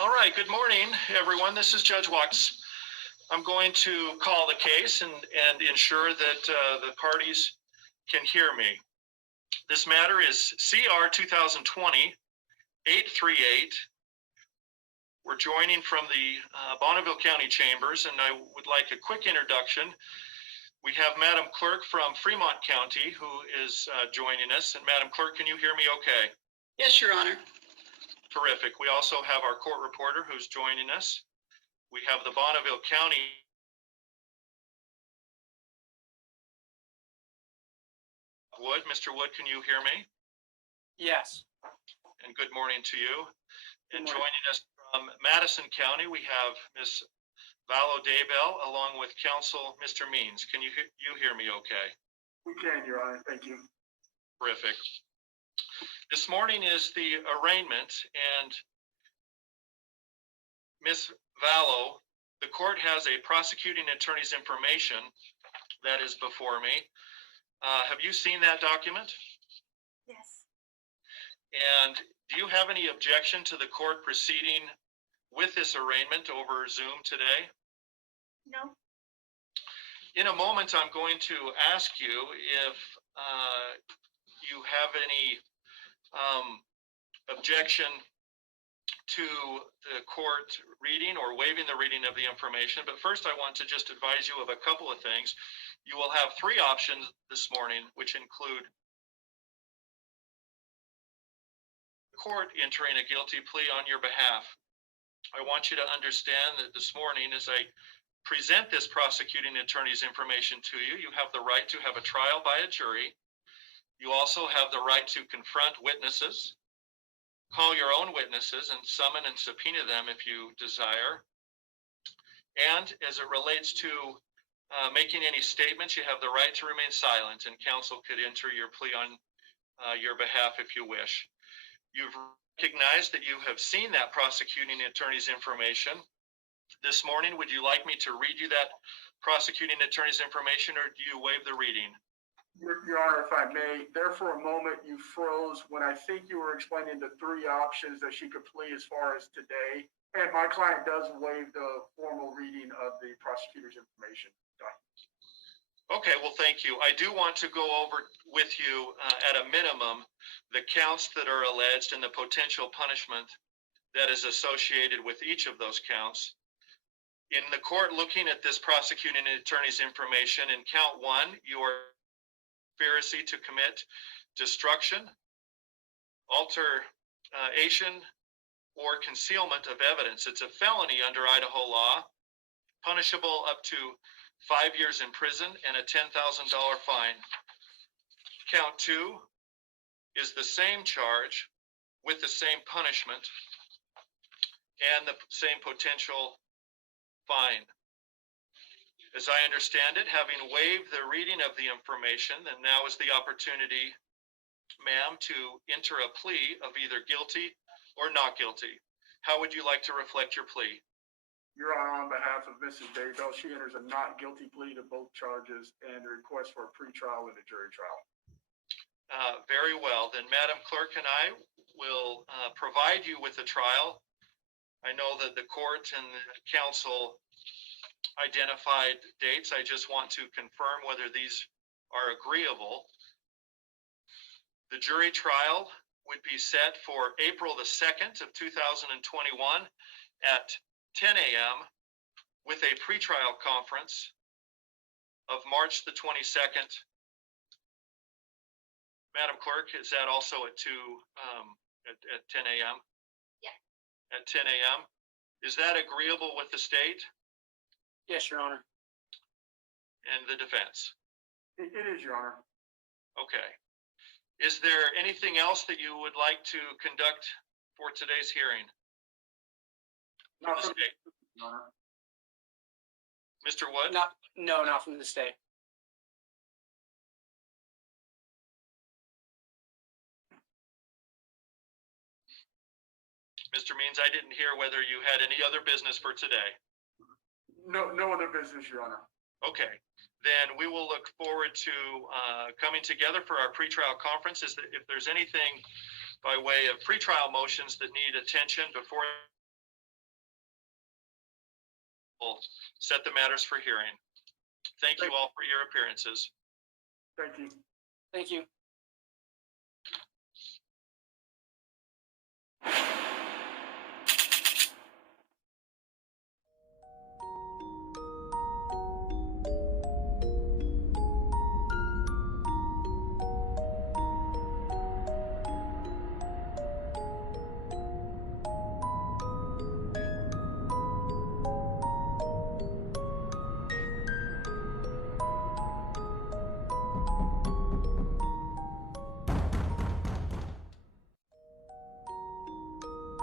All right, good morning, everyone. This is Judge Watts. I'm going to call the case and ensure that the parties can hear me. This matter is CR 2020-838. We're joining from the Bonneville County Chambers, and I would like a quick introduction. We have Madam Clerk from Fremont County who is joining us. And Madam Clerk, can you hear me okay? Yes, Your Honor. Terrific. We also have our court reporter who's joining us. We have the Bonneville County Wood. Mr. Wood, can you hear me? Yes. And good morning to you. And joining us from Madison County, we have Ms. Vallow along with counsel Mr. Means. Can you hear me okay? We can, Your Honor. Thank you. Terrific. This morning is the arraignment, and Ms. Vallow, the court has a prosecuting attorney's information that is before me. Have you seen that document? Yes. And do you have any objection to the court proceeding with this arraignment over Zoom today? No. In a moment, I'm going to ask you if you have any objection to the court reading or waiving the reading of the information. But first, I want to just advise you of a couple of things. You will have three options this morning, which include the court entering a guilty plea on your behalf. I want you to understand that this morning, as I present this prosecuting attorney's information to you, you have the right to have a trial by a jury. You also have the right to confront witnesses, call your own witnesses, and summon and subpoena them if you desire. And as it relates to making any statements, you have the right to remain silent, and counsel could enter your plea on your behalf if you wish. You've recognized that you have seen that prosecuting attorney's information. This morning, would you like me to read you that prosecuting attorney's information, or do you waive the reading? Your Honor, if I may, there for a moment you froze when I think you were explaining the three options that she could plead as far as today. And my client does waive the formal reading of the prosecutor's information documents. Okay, well, thank you. I do want to go over with you at a minimum the counts that are alleged and the potential punishment that is associated with each of those counts. In the court looking at this prosecuting attorney's information, in count one, you are conspiracy to commit destruction, alteration, or concealment of evidence. It's a felony under Idaho law, punishable up to 5 years in prison and a $10,000 fine. Count two is the same charge with the same punishment and the same potential fine. As I understand it, having waived the reading of the information, then now is the opportunity, ma'am, to enter a plea of either guilty or not guilty. How would you like to reflect your plea? Your Honor, on behalf of Mrs. Daybell, she enters a not guilty plea to both charges and a request for a pretrial and a jury trial. Very well. Then Madam Clerk and I will provide you with a trial. I know that the court and the counsel identified dates. I just want to confirm whether these are agreeable. The jury trial would be set for April the 2nd of 2021 at 10 a.m. with a pretrial conference of March the 22nd. Madam Clerk, is that also at 10 a.m.? Yeah. At 10 a.m. Is that agreeable with the state? Yes, Your Honor. And the defense? It is, Your Honor. Okay. Is there anything else that you would like to conduct for today's hearing? Not From from the state? Your Honor. Mr. Wood? No, not from the state. Mr. Means, I didn't hear whether you had any other business for today. No other business, Your Honor. Okay, then we will look forward to coming together for our pretrial conference. If there's anything by way of pretrial motions that need attention before We'll set the matters for hearing. Thank you all for your appearances. Thank you. Thank you.